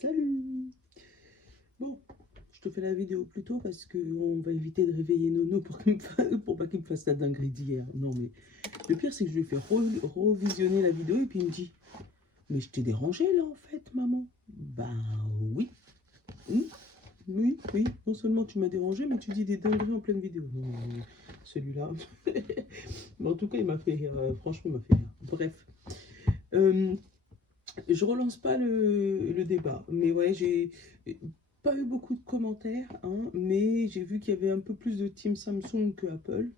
Salut! Bon, je te fais la vidéo plus tôt parce qu'on va éviter de réveiller Nono pour pas qu'il me fasse la dinguerie d'hier. Non mais, le pire c'est que je lui ai fait revisionner la vidéo et puis il me dit « Mais je t'ai dérangé là en fait, maman ?» Ben oui. Oui, oui, non seulement tu m'as dérangé, mais tu dis des dingueries en pleine vidéo. Non, celui-là. Mais en tout cas, il m'a fait rire. Franchement, il m'a fait rire. Bref. Euh, je relance pas le débat, mais ouais, j'ai pas eu beaucoup de commentaires, hein, mais j'ai vu qu'il y avait un peu plus de team Samsung que Apple.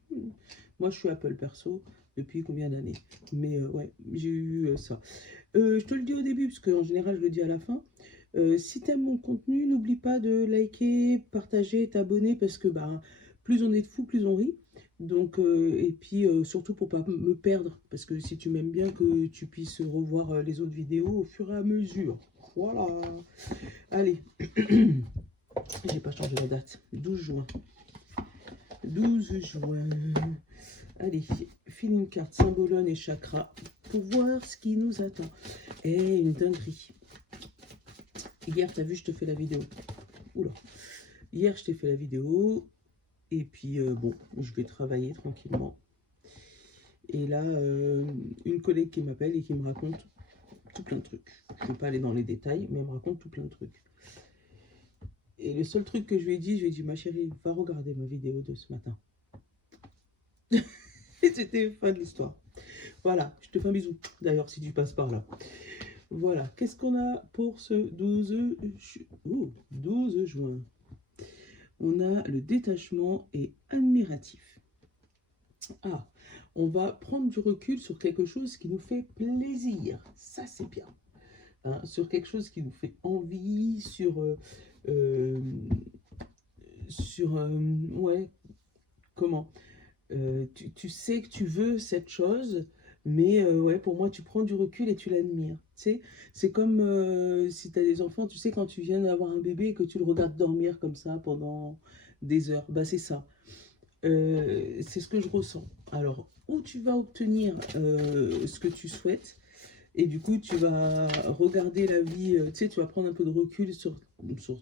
Moi, je suis Apple perso depuis combien d'années, mais ouais, j'ai eu ça. Je te le dis au début, parce qu'en général, je le dis à la fin. Si t'aimes mon contenu, n'oublie pas de liker, partager, t'abonner, parce que bah, plus on est de fous, plus on rit. Donc, et puis surtout pour pas me perdre, parce que si tu m'aimes bien, que tu puisses revoir les autres vidéos au fur et à mesure. Voilà. Allez, j'ai pas changé la date. 12 juin. 12 juin. Allez, file une carte symbolone et chakra pour voir ce qui nous attend. Eh, une dinguerie. Hier, t'as vu, je te fais la vidéo. Oula. Hier, je t'ai fait la vidéo. Et puis, bon, je vais travailler tranquillement. Et là, une collègue qui m'appelle et qui me raconte tout plein de trucs. Je ne vais pas aller dans les détails, mais elle me raconte tout plein de trucs. Et le seul truc que je lui ai dit, ma chérie, va regarder ma vidéo de ce matin. Et c'était fin de l'histoire. Voilà, je te fais un bisou, d'ailleurs, si tu passes par là. Voilà, qu'est-ce qu'on a pour ce 12 juin? On a le détachement et admiratif. Ah, on va prendre du recul sur quelque chose qui nous fait plaisir. Ça, c'est bien. Hein, sur quelque chose qui nous fait envie, euh, ouais, comment tu sais que tu veux cette chose, mais ouais, pour moi, tu prends du recul et tu l'admires. Tu sais, c'est comme si tu as des enfants, tu sais, quand tu viens d'avoir un bébé et que tu le regardes dormir comme ça pendant des heures, bah c'est ça. C'est ce que je ressens. Alors, où tu vas obtenir ce que tu souhaites, et du coup, tu vas regarder la vie, tu sais, tu vas prendre un peu de recul sur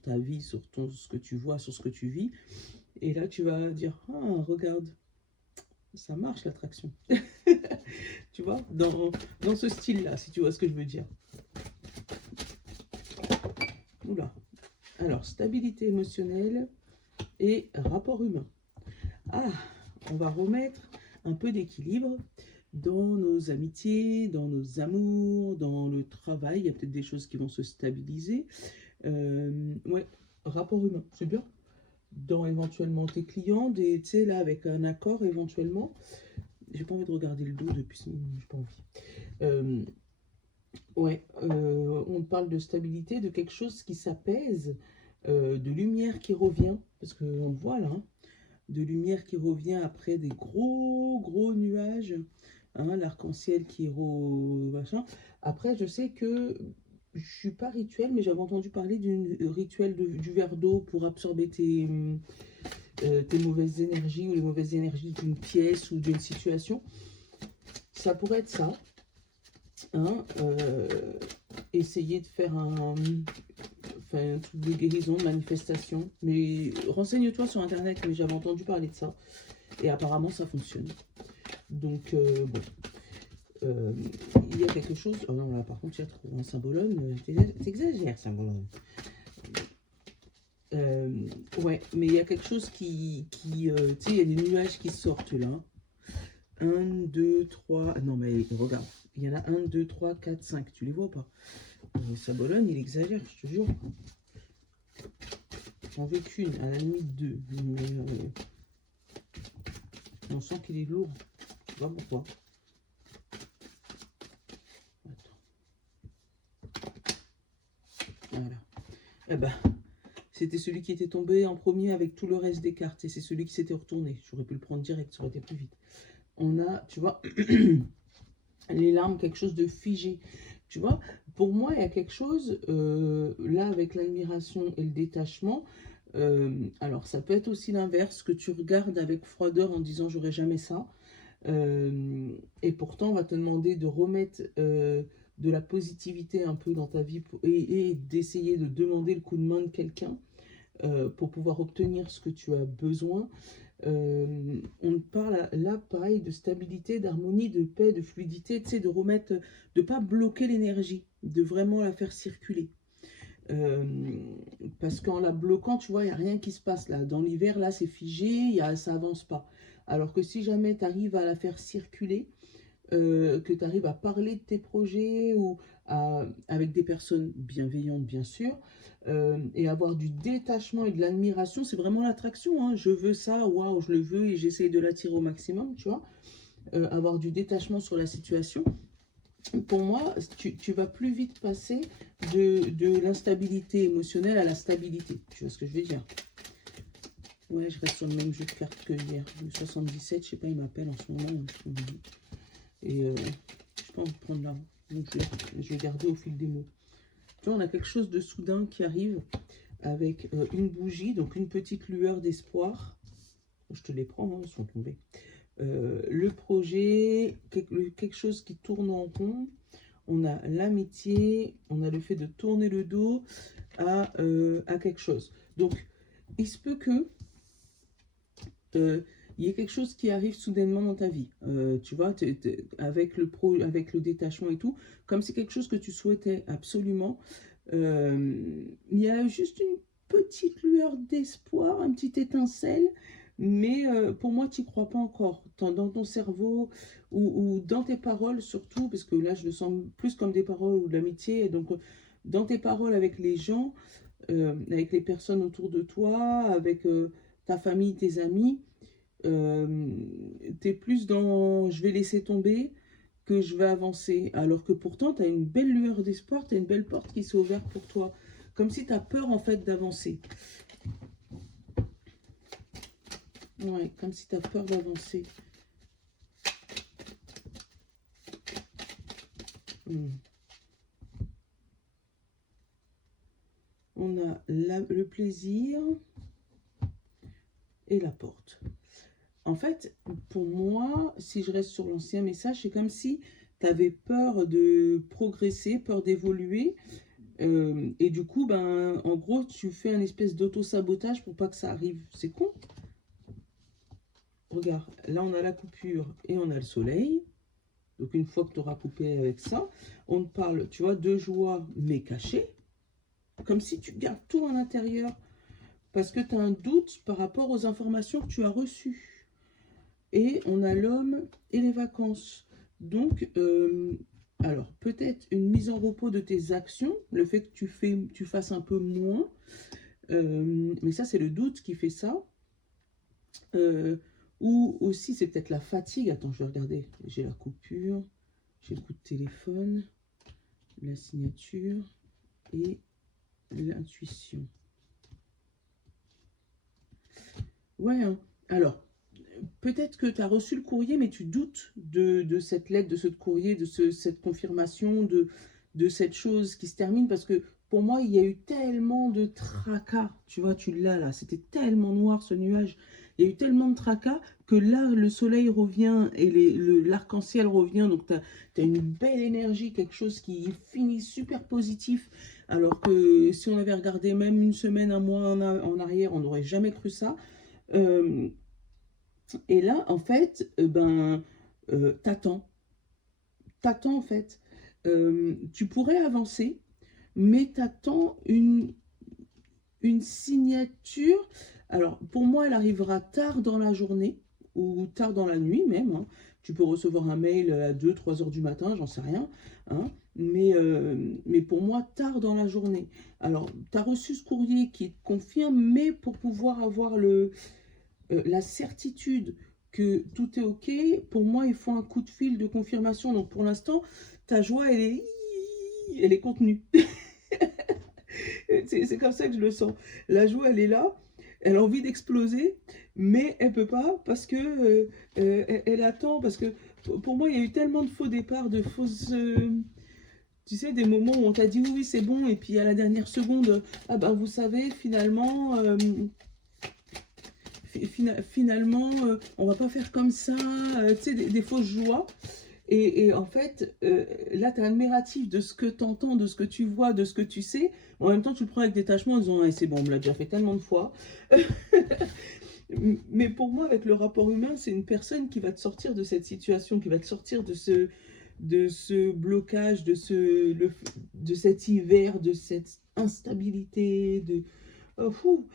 ta vie, sur ce que tu vois, sur ce que tu vis, et là, tu vas dire, ah, regarde, ça marche l'attraction. Tu vois, dans ce style-là, si tu vois ce que je veux dire. Oula. Alors, stabilité émotionnelle et rapport humain. Ah, on va remettre un peu d'équilibre dans nos amitiés, dans nos amours, dans le travail. Il y a peut-être des choses qui vont se stabiliser. Ouais, rapport humain, c'est bien. Dans éventuellement tes clients, tu sais, là, avec un accord éventuellement. J'ai pas envie de regarder le dos depuis, j'ai pas envie. Ouais, on parle de stabilité, de quelque chose qui s'apaise, de lumière qui revient, parce qu'on le voit là, hein, de lumière qui revient après des gros nuages, hein, l'arc-en-ciel qui machin. Après, je sais que je suis pas rituel, mais j'avais entendu parler d'une rituel du verre d'eau pour absorber tes mauvaises énergies ou les mauvaises énergies d'une pièce ou d'une situation. Ça pourrait être ça. Hein, essayer de faire un truc de guérison, de manifestation. Mais renseigne-toi sur internet, mais j'avais entendu parler de ça. Et apparemment ça fonctionne. Donc bon. Il y a quelque chose. Oh non, là par contre, j'ai trop un symbolone. T'exagères, symbolone. Ouais, mais il y a quelque chose tu sais, il y a des nuages qui sortent là. 1, 2, 3. Ah non, mais regarde. Il y en a 1, 2, 3, 4, 5. Tu les vois pas? Sabolone, il exagère, je te jure. J'en veux qu'une, à la limite deux. Mais on sent qu'il est lourd. Je sais pas pourquoi. Attends. Voilà. Eh ben, c'était celui qui était tombé en premier avec tout le reste des cartes. Et c'est celui qui s'était retourné. J'aurais pu le prendre direct, ça aurait été plus vite. On a, tu vois, les larmes, quelque chose de figé. Tu vois, pour moi, il y a quelque chose, là, avec l'admiration et le détachement. Alors, ça peut être aussi l'inverse, que tu regardes avec froideur en disant j'aurais jamais ça. Et pourtant, on va te demander de remettre de la positivité un peu dans ta vie et d'essayer de demander le coup de main de quelqu'un pour pouvoir obtenir ce que tu as besoin. On parle là, pareil, de stabilité, d'harmonie, de paix, de fluidité, tu sais, de remettre, de pas bloquer l'énergie, de vraiment la faire circuler. Euh, Parce qu'en la bloquant, tu vois, il n'y a rien qui se passe là. Dans l'hiver, là, c'est figé, ça avance pas. Alors que si jamais tu arrives à la faire circuler, que tu arrives à parler de tes projets ou avec des personnes bienveillantes, bien sûr, et avoir du détachement et de l'admiration, c'est vraiment l'attraction. Hein. Je veux ça, waouh, je le veux et j'essaye de l'attirer au maximum, tu vois. Avoir du détachement sur la situation. Pour moi, tu vas plus vite passer de l'instabilité émotionnelle à la stabilité. Tu vois ce que je veux dire? Ouais, je reste sur le même jeu de cartes que hier. Le 77, je sais pas, il m'appelle en ce moment. Et je peux en prendre là. Donc je vais garder au fil des mots. Tu vois, on a quelque chose de soudain qui arrive avec une bougie, donc une petite lueur d'espoir. Je te les prends, hein, ils sont tombés. Le projet, quelque chose qui tourne en rond. On a l'amitié, on a le fait de tourner le dos à quelque chose. Donc, il se peut que il y ait quelque chose qui arrive soudainement dans ta vie. Tu vois, avec le détachement et tout, comme c'est quelque chose que tu souhaitais absolument. Il y a juste une petite lueur d'espoir, un petit étincelle, mais pour moi, tu n'y crois pas encore. Dans ton cerveau ou dans tes paroles surtout, parce que là, je le sens plus comme des paroles ou de l'amitié. Et donc, dans tes paroles avec les gens, avec les personnes autour de toi, avec ta famille, tes amis, tu es plus dans je vais laisser tomber que je vais avancer. Alors que pourtant, tu as une belle lueur d'espoir, tu as une belle porte qui s'est ouverte pour toi. Comme si tu as peur en fait d'avancer. Ouais, comme si tu as peur d'avancer. On a le plaisir et la porte. En fait, pour moi, si je reste sur l'ancien message, c'est comme si tu avais peur de progresser, peur d'évoluer. Et du coup, ben, en gros, tu fais un espèce d'auto-sabotage pour pas que ça arrive. C'est con. Regarde, là, on a la coupure et on a le soleil. Donc, une fois que tu auras coupé avec ça, on te parle, tu vois, de joie, mais cachée. Comme si tu gardes tout en intérieur. Parce que tu as un doute par rapport aux informations que tu as reçues. Et on a l'homme et les vacances. Donc, alors, peut-être une mise en repos de tes actions, le fait que tu fasses un peu moins. Mais ça, c'est le doute qui fait ça. Ou aussi, c'est peut-être la fatigue. Attends, je vais regarder. J'ai la coupure, j'ai le coup de téléphone, la signature et l'intuition. Ouais, hein. Alors, peut-être que tu as reçu le courrier, mais tu doutes de cette lettre, de ce courrier, de cette confirmation, de cette chose qui se termine. Parce que pour moi, il y a eu tellement de tracas. Tu vois, tu l'as là. C'était tellement noir ce nuage. Il y a eu tellement de tracas que là, le soleil revient et l'arc-en-ciel revient. Donc, tu as une belle énergie, quelque chose qui finit super positif. Alors que si on avait regardé même une semaine, un mois en arrière, on n'aurait jamais cru ça. Et là, en fait, t'attends. T'attends, en fait. Tu pourrais avancer, mais t'attends une signature. Alors, pour moi, elle arrivera tard dans la journée, ou tard dans la nuit même. Hein. Tu peux recevoir un mail à 2-3 heures du matin, j'en sais rien. Hein. Mais pour moi, tard dans la journée. Alors, tu as reçu ce courrier qui te confirme, mais pour pouvoir avoir la certitude que tout est OK, pour moi, il faut un coup de fil de confirmation. Donc, pour l'instant, ta joie, elle est contenue. C'est comme ça que je le sens. La joie, elle est là, elle a envie d'exploser, mais elle peut pas parce que elle attend. Parce que pour moi, il y a eu tellement de faux départs, de fausses... tu sais, des moments où on t'a dit oui, oui, c'est bon, et puis à la dernière seconde, ah ben vous savez, finalement... finalement, on va pas faire comme ça, tu sais, des fausses joies. Et en fait, là, tu es admiratif de ce que tu entends, de ce que tu vois, de ce que tu sais. En même temps, tu le prends avec détachement en disant, ah, c'est bon, on me l'a déjà fait tellement de fois. Mais pour moi, avec le rapport humain, c'est une personne qui va te sortir de cette situation, qui va te sortir de ce blocage, de cet hiver, de cette instabilité, fou,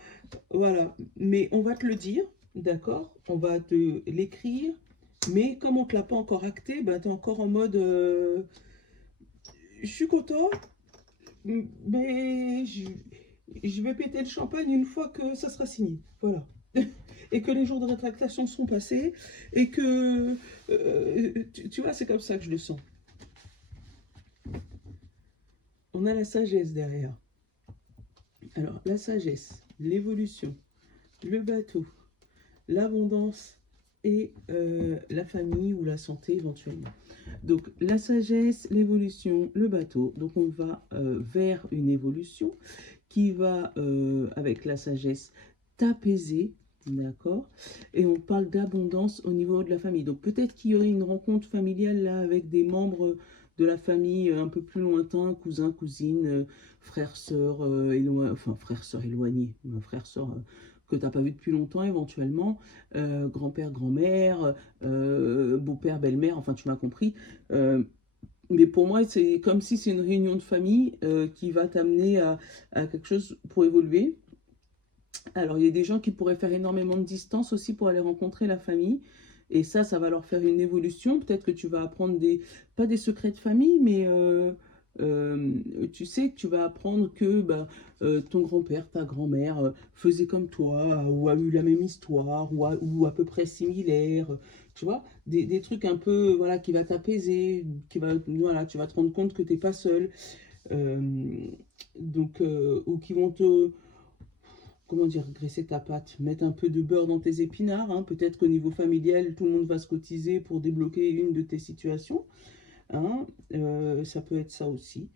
voilà. Mais on va te le dire, d'accord? On va te l'écrire. Mais comme on ne te l'a pas encore acté, bah, tu es encore en mode je suis content, mais je vais péter le champagne une fois que ça sera signé. Voilà. Et que les jours de rétractation sont passés. Et que, tu vois, c'est comme ça que je le sens. On a la sagesse derrière. Alors, la sagesse, l'évolution, le bateau, l'abondance et la famille ou la santé éventuellement. Donc, la sagesse, l'évolution, le bateau. Donc, on va vers une évolution qui va, avec la sagesse, t'apaiser, d'accord? Et on parle d'abondance au niveau de la famille. Donc, peut-être qu'il y aurait une rencontre familiale là avec des membres de la famille un peu plus lointains, cousins, cousines, frères, sœurs, enfin, frères, sœurs éloignés, frères, sœurs que tu n'as pas vu depuis longtemps éventuellement, grand-père, grand-mère, beau-père, belle-mère, enfin, tu m'as compris. Mais pour moi, c'est comme si c'est une réunion de famille qui va t'amener à quelque chose pour évoluer. Alors, il y a des gens qui pourraient faire énormément de distance aussi pour aller rencontrer la famille. Et ça va leur faire une évolution. Peut-être que tu vas apprendre pas des secrets de famille, mais tu sais que tu vas apprendre que bah, ton grand-père, ta grand-mère faisait comme toi, ou a eu la même histoire, ou à peu près similaire. Tu vois, des trucs un peu, voilà, qui va t'apaiser, voilà, tu vas te rendre compte que tu n'es pas seul. Euh, ou qui vont te, comment dire, graisser ta pâte, mettre un peu de beurre dans tes épinards. Hein. Peut-être qu'au niveau familial, tout le monde va se cotiser pour débloquer une de tes situations. Hein. Ça peut être ça aussi.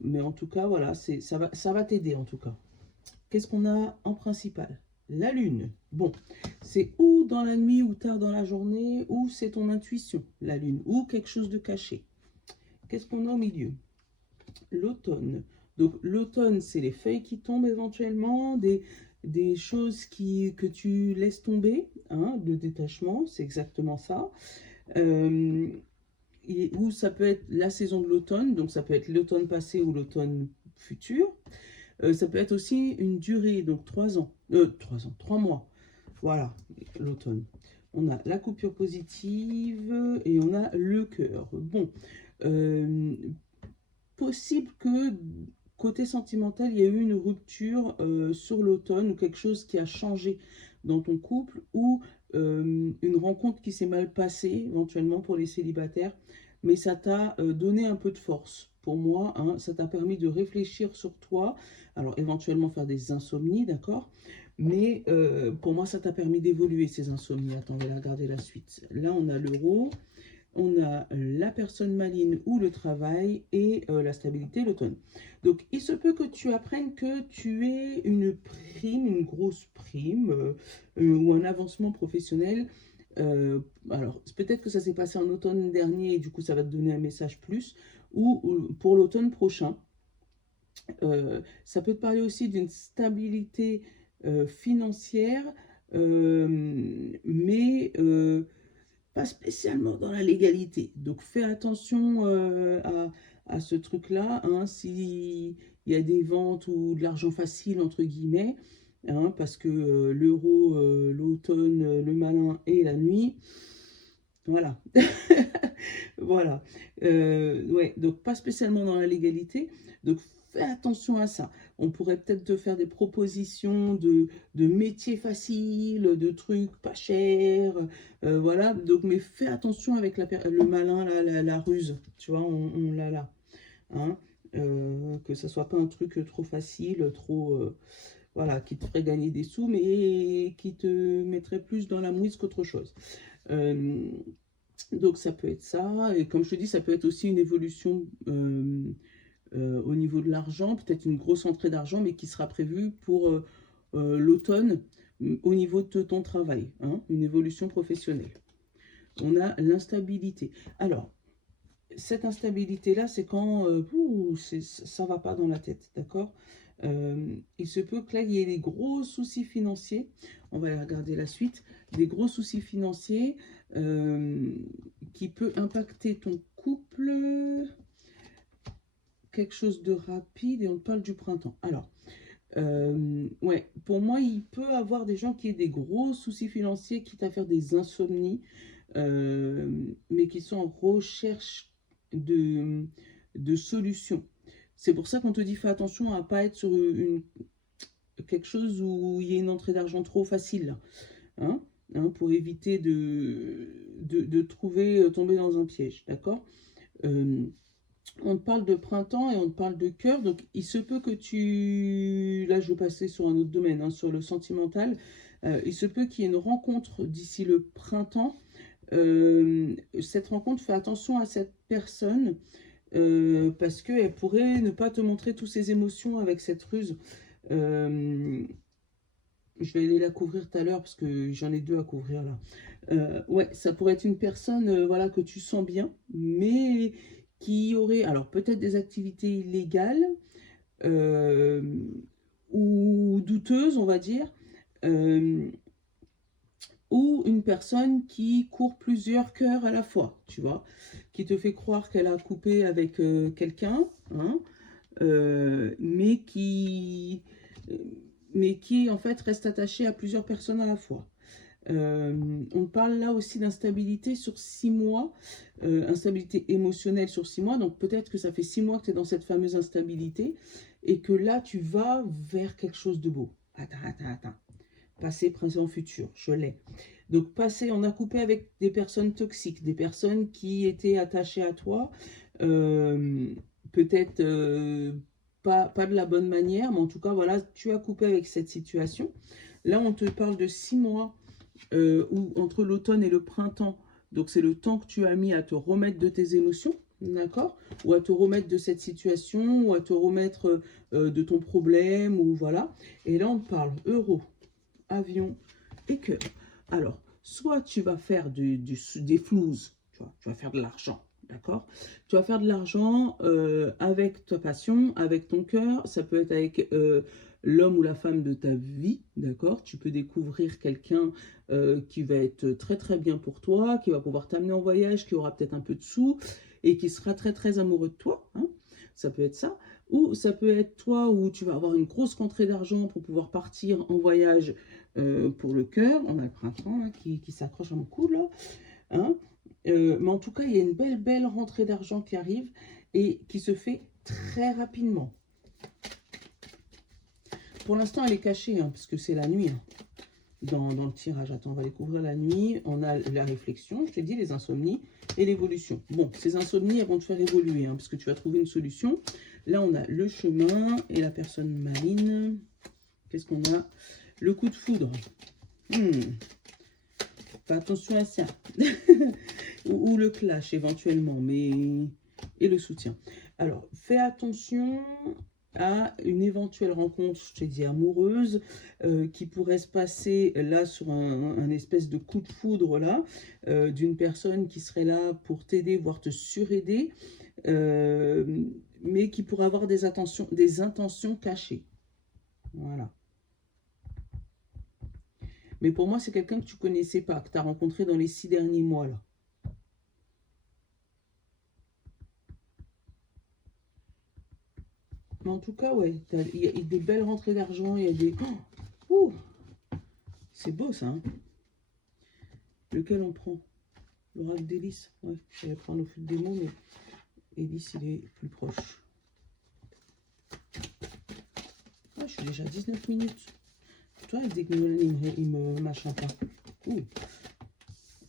Mais en tout cas, voilà, ça va t'aider en tout cas. Qu'est-ce qu'on a en principal? La lune. Bon, c'est ou dans la nuit ou tard dans la journée, ou c'est ton intuition, la lune, ou quelque chose de caché. Qu'est-ce qu'on a au milieu? L'automne. Donc l'automne, c'est les feuilles qui tombent éventuellement, des choses que tu laisses tomber, hein, le détachement, c'est exactement ça. Ou ça peut être la saison de l'automne, donc ça peut être l'automne passé ou l'automne futur. Ça peut être aussi une durée, donc 3 ans, 3 mois. Voilà, l'automne. On a la coupure positive et on a le cœur. Bon, possible que côté sentimental, il y a eu une rupture sur l'automne ou quelque chose qui a changé dans ton couple ou une rencontre qui s'est mal passée éventuellement pour les célibataires, mais ça t'a donné un peu de force. Pour moi, hein, ça t'a permis de réfléchir sur toi, alors éventuellement faire des insomnies, d'accord? Mais pour moi, ça t'a permis d'évoluer ces insomnies. Attends, on va regarder la suite. Là, on a l'euro. On a la personne maligne ou le travail et la stabilité, l'automne. Donc, il se peut que tu apprennes que tu aies une prime, une grosse prime ou un avancement professionnel. Alors, peut-être que ça s'est passé en automne dernier et du coup, ça va te donner un message plus. Ou pour l'automne prochain. Ça peut te parler aussi d'une stabilité financière, mais pas spécialement dans la légalité. Donc fais attention à ce truc-là, hein, s'il y a des ventes ou de l'argent facile, entre guillemets, hein, parce que l'euro, l'automne, le malin et la nuit, voilà. Voilà. Ouais, donc pas spécialement dans la légalité. Donc fais attention à ça. On pourrait peut-être te faire des propositions de métiers faciles, de trucs pas chers. Voilà. Donc, mais fais attention avec le malin, la ruse. Tu vois, on l'a là. Hein. Que ça soit pas un truc trop facile, trop. Voilà, qui te ferait gagner des sous, mais qui te mettrait plus dans la mouise qu'autre chose. Donc ça peut être ça, et comme je te dis, ça peut être aussi une évolution au niveau de l'argent, peut-être une grosse entrée d'argent, mais qui sera prévue pour l'automne au niveau de ton travail, hein, une évolution professionnelle. On a l'instabilité. Alors, cette instabilité-là, c'est quand ça va pas dans la tête, d'accord? Il se peut que là, il y ait des gros soucis financiers. On va aller regarder la suite. Des gros soucis financiers qui peut impacter ton couple. Quelque chose de rapide et on parle du printemps. Alors, ouais, pour moi, il peut avoir des gens qui aient des gros soucis financiers, quitte à faire des insomnies, mais qui sont en recherche de solutions. C'est pour ça qu'on te dit fais attention à ne pas être sur quelque chose où il y a une entrée d'argent trop facile, hein, pour éviter de tomber dans un piège, d'accord? On te parle de printemps et on te parle de cœur, donc il se peut que tu... Là, je vais passer sur un autre domaine, hein, sur le sentimental. Il se peut qu'il y ait une rencontre d'ici le printemps. Cette rencontre, fais attention à cette personne parce qu'elle pourrait ne pas te montrer toutes ses émotions avec cette ruse. Je vais aller la couvrir tout à l'heure parce que j'en ai deux à couvrir là. Ouais, ça pourrait être une personne voilà, que tu sens bien, mais qui aurait alors peut-être des activités illégales euh, ou douteuses, on va dire, euh, ou une personne qui court plusieurs cœurs à la fois, tu vois, qui te fait croire qu'elle a coupé avec quelqu'un, hein, mais qui en fait reste attaché à plusieurs personnes à la fois. On parle là aussi d'instabilité sur 6 mois, instabilité émotionnelle sur 6 mois, donc peut-être que ça fait 6 mois que tu es dans cette fameuse instabilité et que là tu vas vers quelque chose de beau. Attends. Passé, présent, futur, je l'ai. Donc passé, on a coupé avec des personnes toxiques, des personnes qui étaient attachées à toi, peut-être pas de la bonne manière, mais en tout cas, voilà, tu as coupé avec cette situation. Là, on te parle de 6 mois où, entre l'automne et le printemps, donc c'est le temps que tu as mis à te remettre de tes émotions, d'accord? Ou à te remettre de cette situation, ou à te remettre de ton problème, ou voilà. Et là, on te parle euro, avion et cœur. Alors, soit tu vas faire des flouses, tu vas faire de l'argent, d'accord? Tu vas faire de l'argent avec ta passion, avec ton cœur. Ça peut être avec l'homme ou la femme de ta vie, d'accord? Tu peux découvrir quelqu'un qui va être très très bien pour toi, qui va pouvoir t'amener en voyage, qui aura peut-être un peu de sous et qui sera très très amoureux de toi, hein? Ça peut être ça. Ou ça peut être toi où tu vas avoir une grosse rentrée d'argent pour pouvoir partir en voyage pour le cœur. On a le printemps là, qui s'accroche à mon cou là, hein. Mais en tout cas, il y a une belle rentrée d'argent qui arrive et qui se fait très rapidement. Pour l'instant, elle est cachée, hein, parce que c'est la nuit, hein, dans le tirage. Attends, on va découvrir la nuit. On a la réflexion, je t'ai dit, les insomnies et l'évolution. Bon, ces insomnies, elles vont te faire évoluer, hein, parce que tu vas trouver une solution. Là, on a le chemin et la personne maligne. Qu'est-ce qu'on a? Le coup de foudre. Fais attention à ça. ou le clash éventuellement, mais et le soutien. Alors, fais attention à une éventuelle rencontre, je t'ai dit amoureuse, qui pourrait se passer là sur un espèce de coup de foudre là, d'une personne qui serait là pour t'aider, voire te suraider, mais qui pourrait avoir des intentions cachées. Voilà. Mais pour moi, c'est quelqu'un que tu connaissais pas, que tu as rencontré dans les 6 derniers mois là. Mais en tout cas, ouais, il y a des belles rentrées d'argent, il y a des... Oh, c'est beau ça, hein. Lequel on prend? L'oracle d'Hélice. Ouais, j'allais prendre le fil des mots, mais Hélice, il est plus proche. Ah, je suis déjà à 19 minutes. Toi, il dit que il me machin pas. Ouh.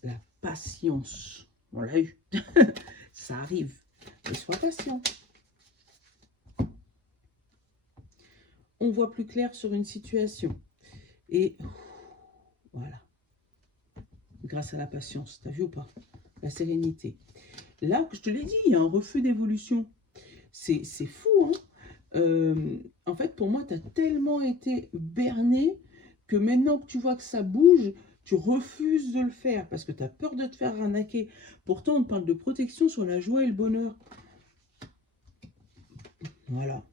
La patience. On l'a eu. Ça arrive. Mais sois patient. On voit plus clair sur une situation. Et voilà. Grâce à la patience. T'as vu ou pas? La sérénité. Là, je te l'ai dit, il y a un refus d'évolution. C'est fou, hein? En fait, pour moi, tu as tellement été berné que maintenant que tu vois que ça bouge, tu refuses de le faire parce que tu as peur de te faire arnaquer. Pourtant, on te parle de protection sur la joie et le bonheur. Voilà.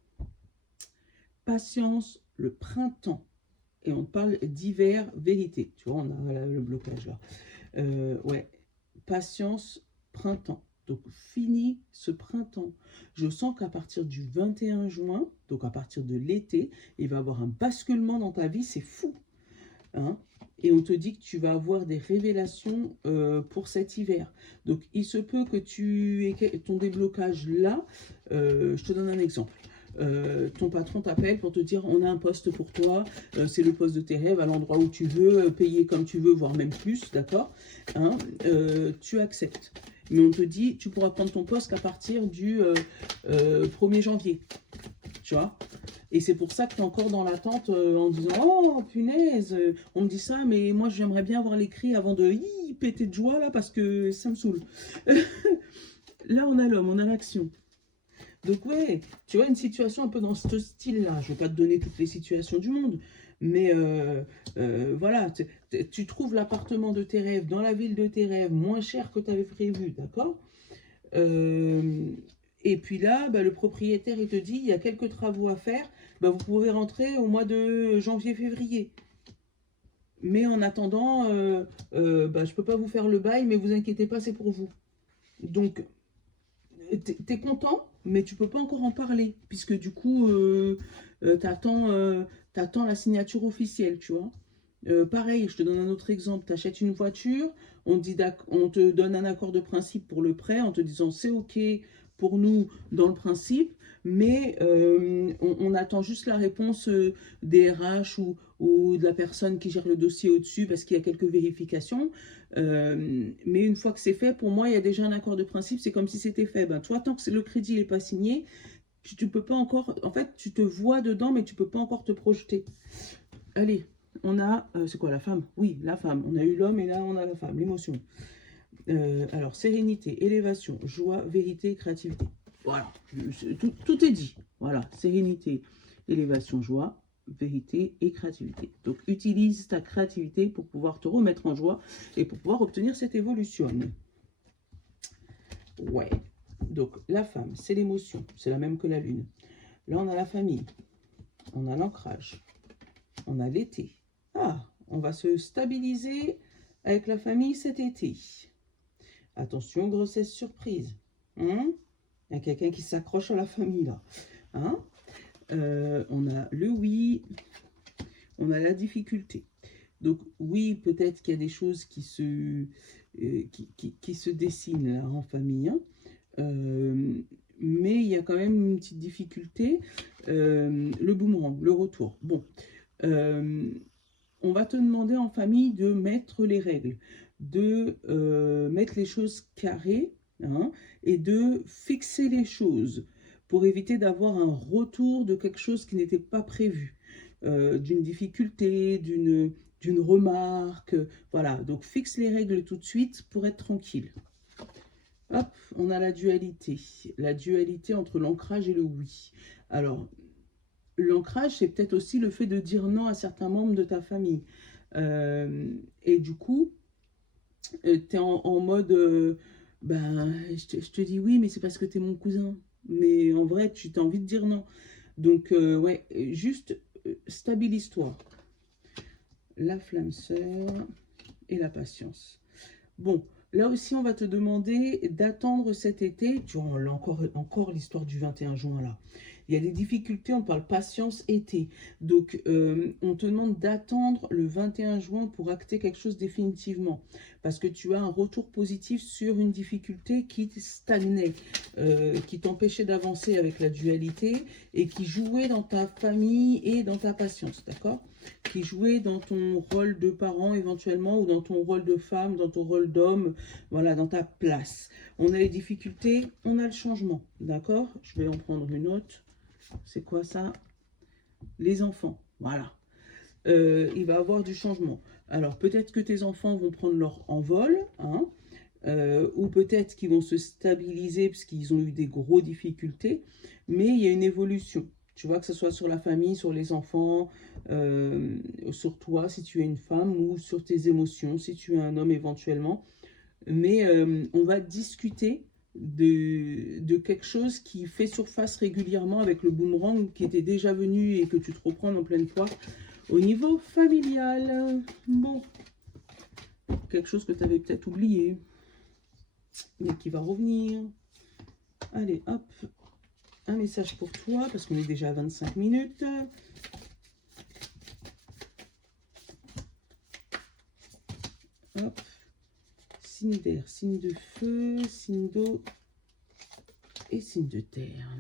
Patience, le printemps. Et on parle d'hiver, vérité. Tu vois, on a voilà, le blocage là. Ouais. Patience, printemps. Donc, fini ce printemps. Je sens qu'à partir du 21 juin, donc à partir de l'été, il va y avoir un basculement dans ta vie. C'est fou. Hein, et on te dit que tu vas avoir des révélations pour cet hiver. Donc, il se peut que tu aies ton déblocage là. Je te donne un exemple. Ton patron t'appelle pour te dire on a un poste pour toi, c'est le poste de tes rêves à l'endroit où tu veux, payer comme tu veux, voire même plus, d'accord, hein, tu acceptes. Mais on te dit tu pourras prendre ton poste qu'à partir du 1er janvier. Tu vois. Et c'est pour ça que tu es encore dans l'attente en disant oh punaise, on me dit ça, mais moi j'aimerais bien avoir l'écrit avant de péter de joie là parce que ça me saoule. Là on a l'homme, on a l'action. Donc ouais, tu vois, une situation un peu dans ce style-là. Je ne vais pas te donner toutes les situations du monde, mais voilà, tu trouves l'appartement de tes rêves dans la ville de tes rêves, moins cher que tu avais prévu, d'accord. Et puis là, bah, le propriétaire, il te dit, il y a quelques travaux à faire, bah, vous pouvez rentrer au mois de janvier-février. Mais en attendant, bah, je ne peux pas vous faire le bail, mais vous inquiétez pas, c'est pour vous. Donc, tu es content, mais tu peux pas encore en parler, puisque du coup, t'attends la signature officielle, tu vois. Pareil, je te donne un autre exemple. Tu achètes une voiture, on te donne un accord de principe pour le prêt en te disant c'est OK pour nous dans le principe, mais on attend juste la réponse des RH ou de la personne qui gère le dossier au-dessus parce qu'il y a quelques vérifications. Mais une fois que c'est fait, pour moi, il y a déjà un accord de principe, c'est comme si c'était fait. Ben, toi, tant que le crédit n'est pas signé, tu peux pas encore... En fait, tu te vois dedans, mais tu peux pas encore te projeter. Allez, on a... c'est quoi, la femme? Oui, la femme. On a eu l'homme et là, on a la femme, l'émotion. Alors, sérénité, élévation, joie, vérité, créativité. Voilà, tout est dit. Voilà, sérénité, élévation, joie, vérité et créativité. Donc, utilise ta créativité pour pouvoir te remettre en joie et pour pouvoir obtenir cette évolution. Ouais, donc la femme, c'est l'émotion, c'est la même que la lune. Là, on a la famille, on a l'ancrage, on a l'été. Ah, on va se stabiliser avec la famille cet été. Attention, grossesse surprise. Hein? Il y a quelqu'un qui s'accroche à la famille, là. Hein? On a le oui, on a la difficulté. Donc, oui, peut-être qu'il y a des choses qui se dessinent là, en famille. Hein? Mais il y a quand même une petite difficulté. Le boomerang, le retour. Bon, on va te demander en famille de mettre les règles, de mettre les choses carrées, hein, et de fixer les choses pour éviter d'avoir un retour de quelque chose qui n'était pas prévu, d'une difficulté, d'une remarque. Voilà, donc fixe les règles tout de suite pour être tranquille. Hop, on a la dualité entre l'ancrage et le oui. Alors, l'ancrage, c'est peut-être aussi le fait de dire non à certains membres de ta famille. Et du coup, tu es en mode, ben, je te dis oui, mais c'est parce que tu es mon cousin. Mais en vrai, tu as envie de dire non. Donc, ouais, juste stabilise-toi. La flamme sœur et la patience. Bon, là aussi, on va te demander d'attendre cet été. Tu vois, encore l'histoire du 21 juin, là. Il y a des difficultés, on parle patience été. Donc, on te demande d'attendre le 21 juin pour acter quelque chose définitivement. Parce que tu as un retour positif sur une difficulté qui stagnait, qui t'empêchait d'avancer avec la dualité et qui jouait dans ta famille et dans ta patience, d'accord ? Qui jouait dans ton rôle de parent éventuellement, ou dans ton rôle de femme, dans ton rôle d'homme, voilà, dans ta place. On a les difficultés, on a le changement, d'accord? Je vais en prendre une autre. C'est quoi ça? Les enfants, voilà. Il va y avoir du changement. Alors, peut-être que tes enfants vont prendre leur envol, hein, ou peut-être qu'ils vont se stabiliser parce qu'ils ont eu des grosses difficultés, mais il y a une évolution. Tu vois, que ce soit sur la famille, sur les enfants, sur toi, si tu es une femme, ou sur tes émotions, si tu es un homme éventuellement. Mais on va discuter de quelque chose qui fait surface régulièrement avec le boomerang qui était déjà venu et que tu te reprends en pleine fois. Au niveau familial, bon, quelque chose que tu avais peut-être oublié, mais qui va revenir. Allez, hop, un message pour toi, parce qu'on est déjà à 25 minutes. Hop, signe d'air, signe de feu, signe d'eau et signe de terre.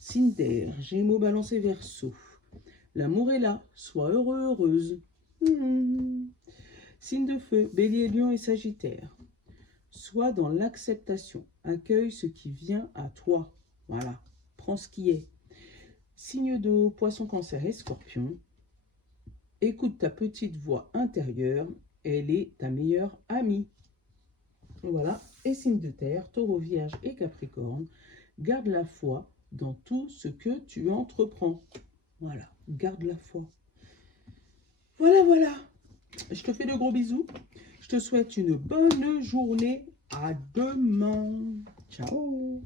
Signe d'air, Gémeaux, Balance et Verseau. L'amour est là, sois heureux, heureuse. Signe de feu, Bélier, Lion et Sagittaire. Sois dans l'acceptation, accueille ce qui vient à toi. Voilà, prends ce qui est. Signe d'eau, Poisson, Cancer et Scorpion. Écoute ta petite voix intérieure, elle est ta meilleure amie. Voilà, et signe de terre, Taureau, Vierge et Capricorne. Garde la foi dans tout ce que tu entreprends. Voilà, garde la foi. Voilà, voilà. Je te fais de gros bisous. Je te souhaite une bonne journée. À demain. Ciao.